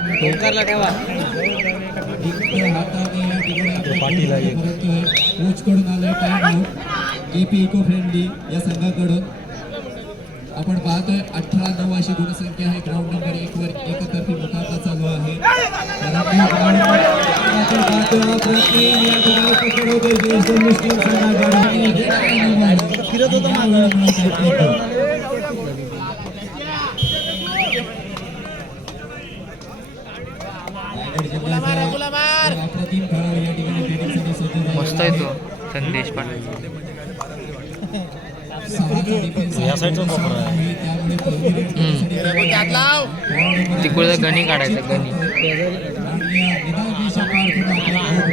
ओंकारला ठेवा. एक हाताने या ठिकाणी आपल्या पाठीला एक. परततोय. कोचकडून आलंय time out AP eco friendly या संघाकडून. आपण पाहतोय अठरा नऊ अशी गुणसंख्या आहे. ग्राउंड नंबर एक वर एकतर्फी मुकाबला चालू आहे. परंतु ground आपण पाहतोय हा प्रयत्न या ठिकाणी पकडवतोय ज्येष्ठ मुस्लिम संघाकडून. आणि हे काय नाव आहे? फिरत होता आणि या वेळेला म्हणतात येतो. रायगड जिल्ह्याचा अप्रतिम खेळाडू या ठिकाणी ट्रेनिंगसाठी सज्ज झालेला मस्त आहे तो संदेश पाटील या साईडचा आहे. तिकडे गणी काढायचं गणी. हात-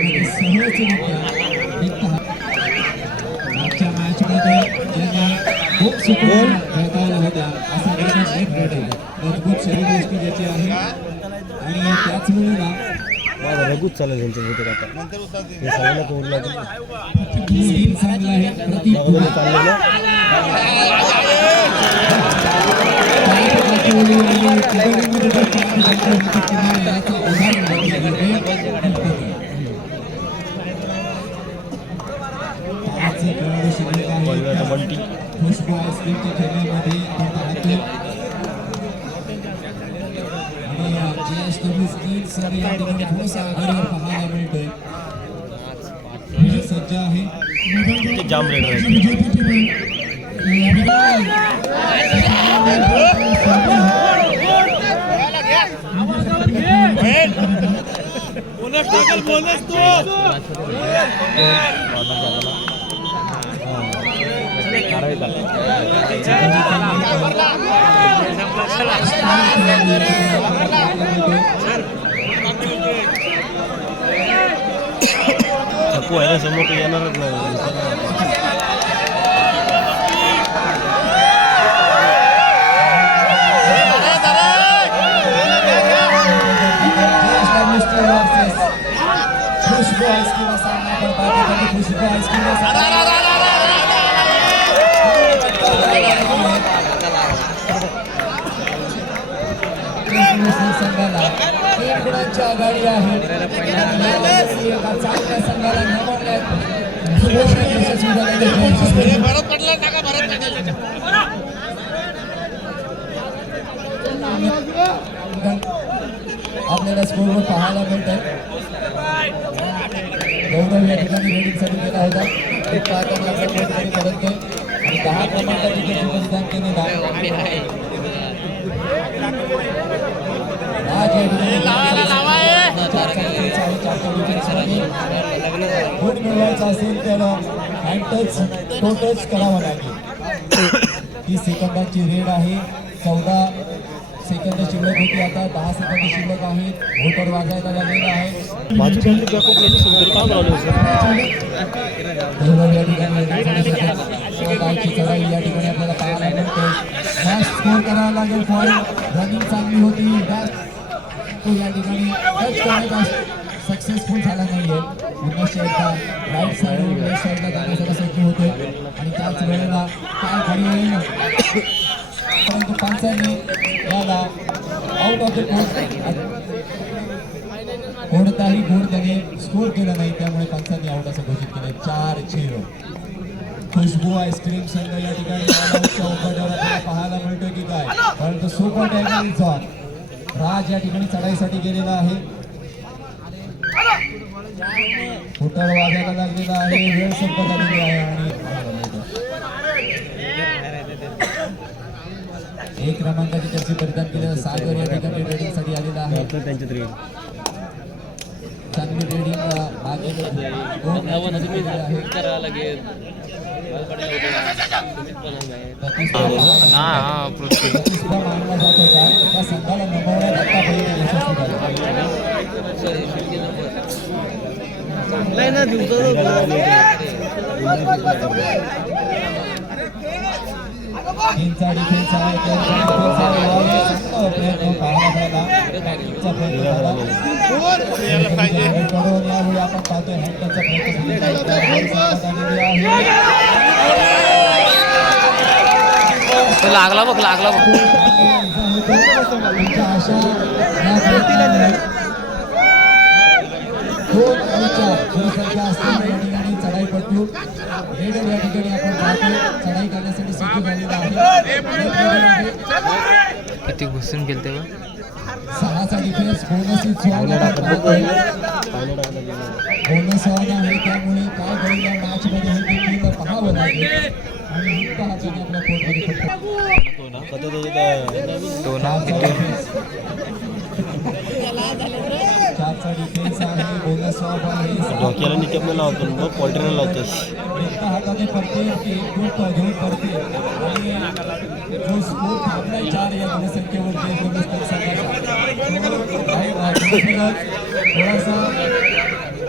खूप आल्या होत्या असा मजबूत शरीरयष्टी ज्याची आहे. आणि त्याचमुळे ना माझा रघुच चालेल त्यांच्या बहुतेक आता. हे सगळ्यांना लागेल? स्किल चांगला आहे प्रति बघून चाललेलं बघूया बंटी. खुशबू आईस्क्रीमच्या खेळण्यामध्ये आपण पाहतोय आणि G S W steelers या ठिकाणी थोडासा आघाडीवर पाहायला मिळतोय हे। सज्ज आहे ते जाम रेड राहील छप्पू आहे ना समोर तो येणारच नाही खुशबू आईस्क्रीम असा आपण पाहतो खुशबू आईस्क्रीम संघाला तीन गुणांची आघाडी आहे यावर्षी एका चांगल्या संघाला नमवण्यात यशस्वी झालेले जयेश आपल्याला स्कोरवर पाहायला मिळत आहे गौरव या ठिकाणी रेडिंगसाठी गेला होता एक पाहताना आपल्या कोर्टमध्ये परततोय आणि दहा क्रमांकाची त्याची बलिदान केलेला आज या ठिकाणी चार चांगलीच आहे, चार मिळवायचं असेल तर हँड टच टो टच करावा लागेल तीस सेकंदाची रेड आहे चौदा सेकंद शिल्लक होती आता दहा सेकंद शिल्लक आहे व्होटर वाजायला लागलेला आहे या ठिकाणी गावची चढाई या ठिकाणी आपल्याला पाहायला मिळते फास्ट स्कोर करावा लागेल फॉल रनिंग चांगली होती. बॅट तो या ठिकाणी टच करायचा सक्सेसफुल झाला नाहीये पूर्ण शेडला राईट साईड लेफ्ट साईडला जाण्याचा सज्ज होतोय आणि त्याच वेळेला काय खाली येईल परंतु पंचांनी याला आउट ऑफ द कोर्ट कोणताही गुण त्याने स्कोर केला नाही. त्यामुळे पंचांनी आउट असं घोषित केलं चार झिरो खुशबू आईस्क्रीम संघ या ठिकाणी पाहायला मिळतोय की काय? परंतु सुपर टायगर झॉन राज या ठिकाणी चढाईसाठी गेलेला आहे. फुटर वाजायला लागलेला आहे. वेळ संपत आलेली आहे आणि. एक क्रमांकाची त्याची परिधान केलेला सागर या ठिकाणी रेडिंगसाठी आलेला आहे. चांगली रेडिंग मागे दोन आहे चांगलाय ना हा आहे आपण पाहतोय लागला बघ लागला बघ चढाईपटू रेडर या ठिकाणी आपण पाहतो चढाई करण्यासाठी सज्ज झालेला आहे. किती घुसून गेल तेव्हा सहाचा डिफेन्स बोनस. आहे त्यामुळे काय होईल या मॅच मध्ये हे देखील पाहावं किती आहे डोक्याला निकप लावतो मग पोल्ट्रीला लावतोस हाताने पडते घेऊन पडते जो स्कोर थांबलाय चार या गुणसंख्येवरती थोडासा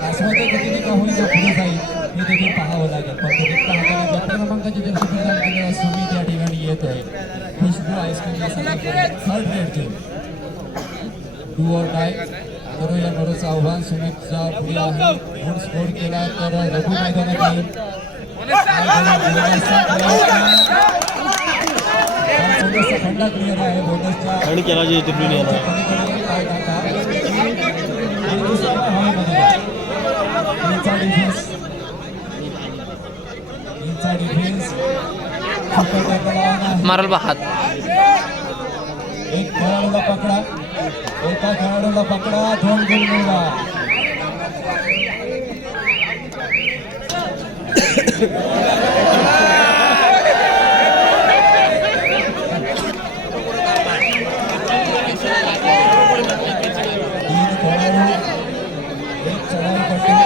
आस्वाद्य गतीने का पुढे जाईल. हे देखील पाहावं लागेल. पण क्रमांकाची जर्सी प्रदान केलेला सुमित या ठिकाणी येत आहे. खुशबू संघाकडे थर्ड रेडचे डू ऑर डाय करूया बरोचं आव्हान. सुमितचा पुढे आहे. गुण स्कोर केला तर रघु मैदानात येईल. बोनसचा खंडा क्लिअर आहे बोनसच्या आणि केला जे तिकडून येणार पलीकडे पाय टाका. आणि दुसरा हवेमध्ये आहे. इंचा डिफेन्स इंचा डिफेन्स सुपर टॅकल आहे मारल बा हात. एक खेळाडूला पकडा. एका खेळाडूला पकडा. दोन गुण मिळवा तीन खेळाडू एक चढाईपटू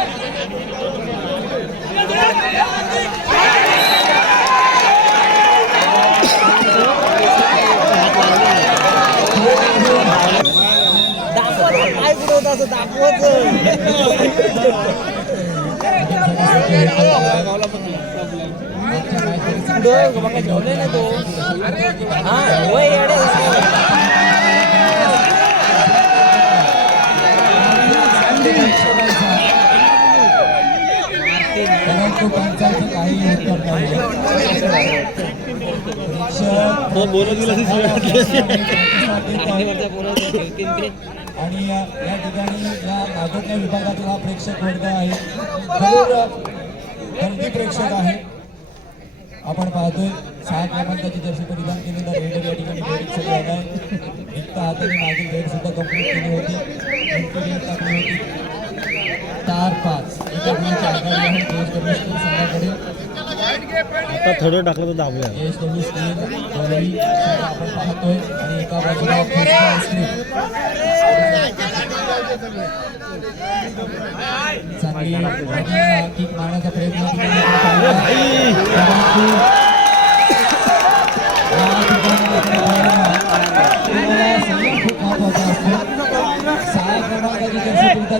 प्रेक्षक मग बोलत गेलं असेल सगळं आणि या ठिकाणी या नागोठण्या विभागातील हा प्रेक्षक वर्ग आहे. गर्दी प्रेक्षक आहे. आपण पाहतोय. सहा क्रमांकाची जर्सी परिधान केलेला रेडर या ठिकाणी झालं आहे. रिक्त हाताने मागील रेड सुद्धा कंप्लीट केली होती. टाकली होती. चार पाच. एका गुणाची आघाडी आहे एसडब्ल्यू स्टील संघाकडे आता थोडं टाकलं तर स्टील दोन्ही. आपण पाहतोय. आणि एका बाजूला चांगली किक मारण्याचा प्रयत्न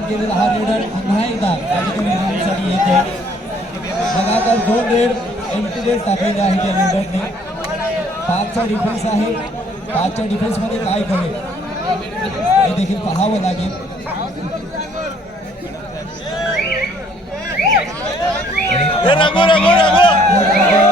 केलेला हा रेडर पुन्हा एकदा या ठिकाणी रनसाठी येतो लगातार दोन रेड एमटी रेड टाकलेले आहेत या रेडरने पाचचा डिफेन्स आहे पाचच्या डिफेन्समध्ये काय करेल हे देखील पाहावं लागेल रघु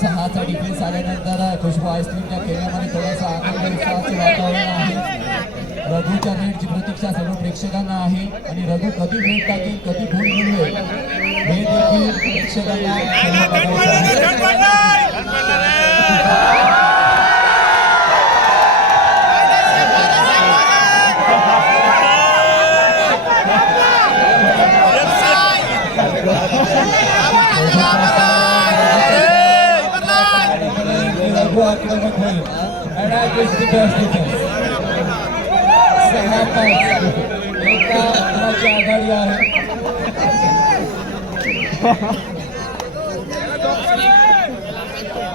सहाचा डिफेन्स आल्यानंतर खुशबू आईस्क्रीमच्या खेळण्यामध्ये थोडासा आनंद उत्साहाचं वातावरण आहे. रघुच्या रेडची प्रतीक्षा सर्व प्रेक्षकांना आहे. आणि रघु कधी रेड टाकेल कधी गुण मिळवेल हे देखील प्रेक्षकांना best defense. सहा पाच आघाडी आहे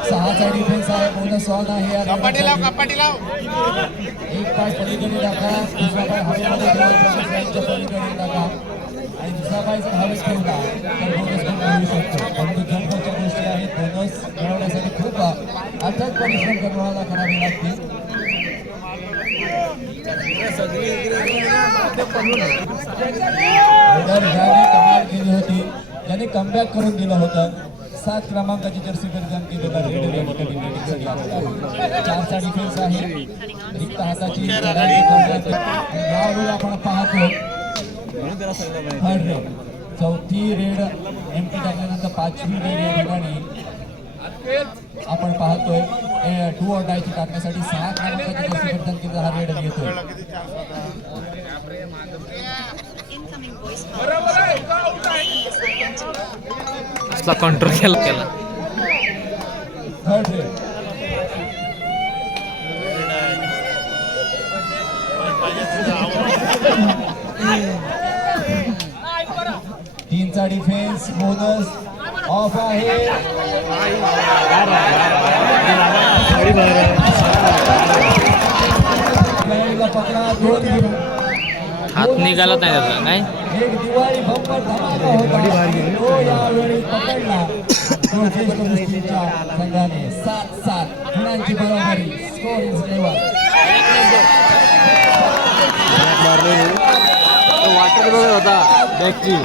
सहाचा डिफेन्स आहे बोनस ऑन आहे एक पाय पलीकडे टाका. दुसरा पाय हवेमध्ये पलीकडे टाका आणि दुसरा पाय जर हवेत ठेवला तर बोनस पण मिळू शकतो परंतु जंपच्या गोष्टी आहेत. बोनस मिळवण्यासाठी खूप अथक परिश्रम करावा करावे लागतील. कमाल केली होती त्याने कमबॅक करून दिलं होतं. सात क्रमांकाची जर्सी परिधान केलेला साठी आलेला आहे. चारचा डिफेन्स आहे. रिक्त हाताची यावेळी आपण पाहतो रेड चौथी रेड एमटी टाकल्यानंतर पाचवी रेड या ठिकाणी आपण पाहतोय टू ऑर डायची टाकण्यासाठी सहा परिधान केलेला हा रेड घेतोय. कंट्रोल केला केला. थर्ड रेड तीनचा डिफेन्स बोनस ऑफ आहे. हात निघालाच नाही त्याचा काय एक दिवाळी बंपर धमाका होता. तो यावेळी पकडला. तो ज्येष्ठ कुस्तीच्या संघाने सात सात गुणांची बरोबरी. स्कोर इज लेवल वाटत बघत होता. बॅगची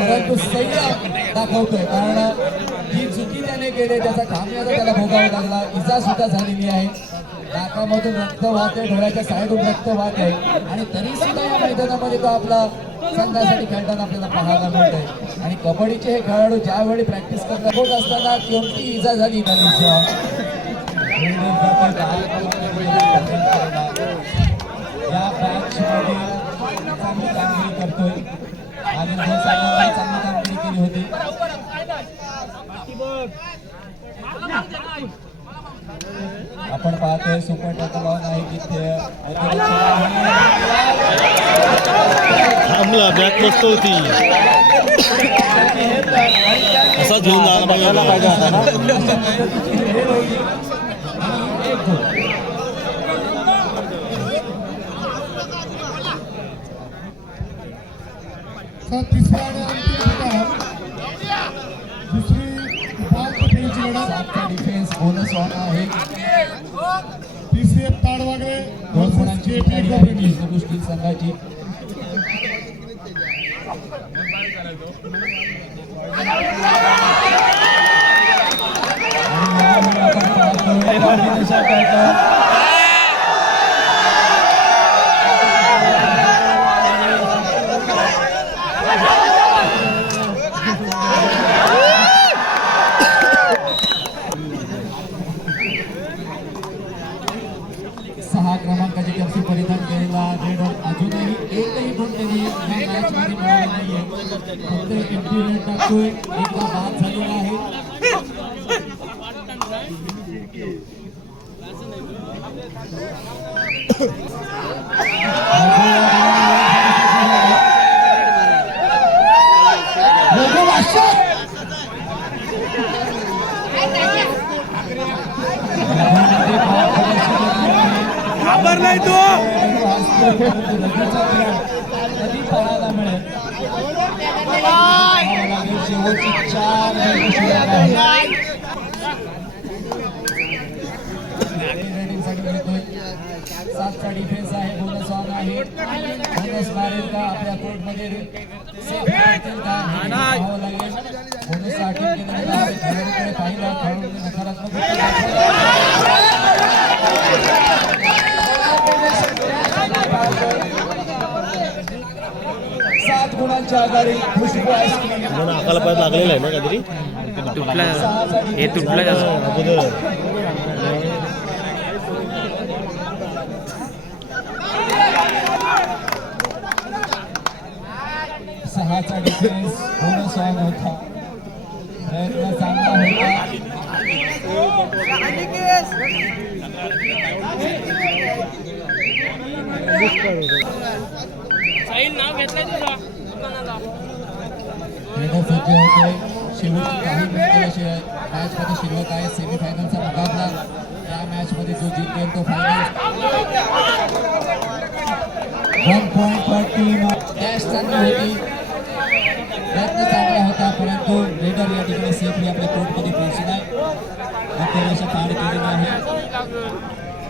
परंतु संयम दाखवतोय कारण जी चुकी त्याने केले त्याचा खामियाजा त्याला भोगावा लागला. इजा सुद्धा झालेली आहे. नाकामधून रक्त वाहते डोळ्याच्या साईडून रक्त वाहत. आहे आणि तरी सुद्धा या मैदानामध्ये तो आपला संघासाठी खेळताना आपल्याला पाहायला मिळतोय. आणि कबड्डीचे हे खेळाडू ज्यावेळी प्रॅक्टिस करतात होत असताना कोणती इजा झाली? या मॅच मध्ये चांगली कामगिरी करतोय. आणि दोन सामन्यांमध्ये चांगली कामगिरी केली होती आपण पाहतोय सुपर टॅकल ऑन आहे की ते थांबला बॅग मस्त होती. असा घेऊन जायला पाहिजे होता. ना सातचा डिफेन्स बोनस ऑन आहे पीसीएफ ताडवागरे दोन गुणांची गाडी आहे जिल्हा कुस्ती संघाची आणि यावेळी आपण सहा क्रमांकाची जर्सी परिधान केलेला रेड अजूनही एकही गुण त्यांनी या नाहीये. फक्त एक एम्प्टी टाकतोय. एकदा बाद झालेला आहे रघु वाशक! रघुमध्ये फार बरीचशी गती आहे. खबर नाही तो कधी पाहायला मिळेल पाहावं लागेल. शेवटची चार रन शिल्लक आहेत. नाही तो. सातचा डिफेन्स आहे बोनस ऑन आहे बोनस मारेल का आपल्या कोर्टमध्ये लागेल बोनस नकारात्मक सात गुणांच्या आधारे खुशबू आईस्क्रीम अकाला परत लागलेला आहे ना काहीतरी? तुटला हे तुटलं का सहाचा डिफरन्स होता प्रयत्न चांगला होता. मॅचमध्ये शिल्लक आहे सेमीफायनलचा मुकाबला या मॅचमध्ये जो जिंकेल तो फायनल वन पॉईंट पर टीम चांगली होती प्रयत्न चांगला होता परंतु रेडर या ठिकाणी सेफली आपल्या कोर्टमध्ये पोहोचला अपयश पार केलेली आहे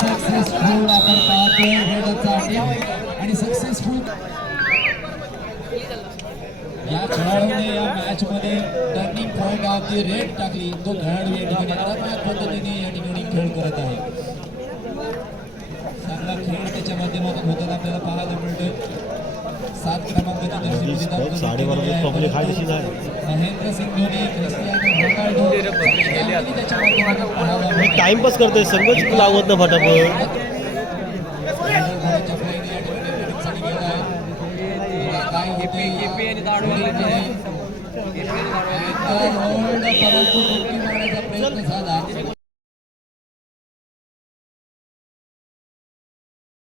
सक्सेसफुल आपण पाहतोय आणि सक्सेसफुल या खेळाडूने या मॅच मध्ये turning point of the raid टाकली. तो खेळाडू या ठिकाणी आरामात पद्धतीने या ठिकाणी खेळ करत आहे. खेळ त्याच्या माध्यमातून होताना आपल्याला पाहायला मिळतोय. सात क्रमांकाची महेंद्र सिंग धोनी. टाइमपास करतोय संघच लावत ना फटाफट.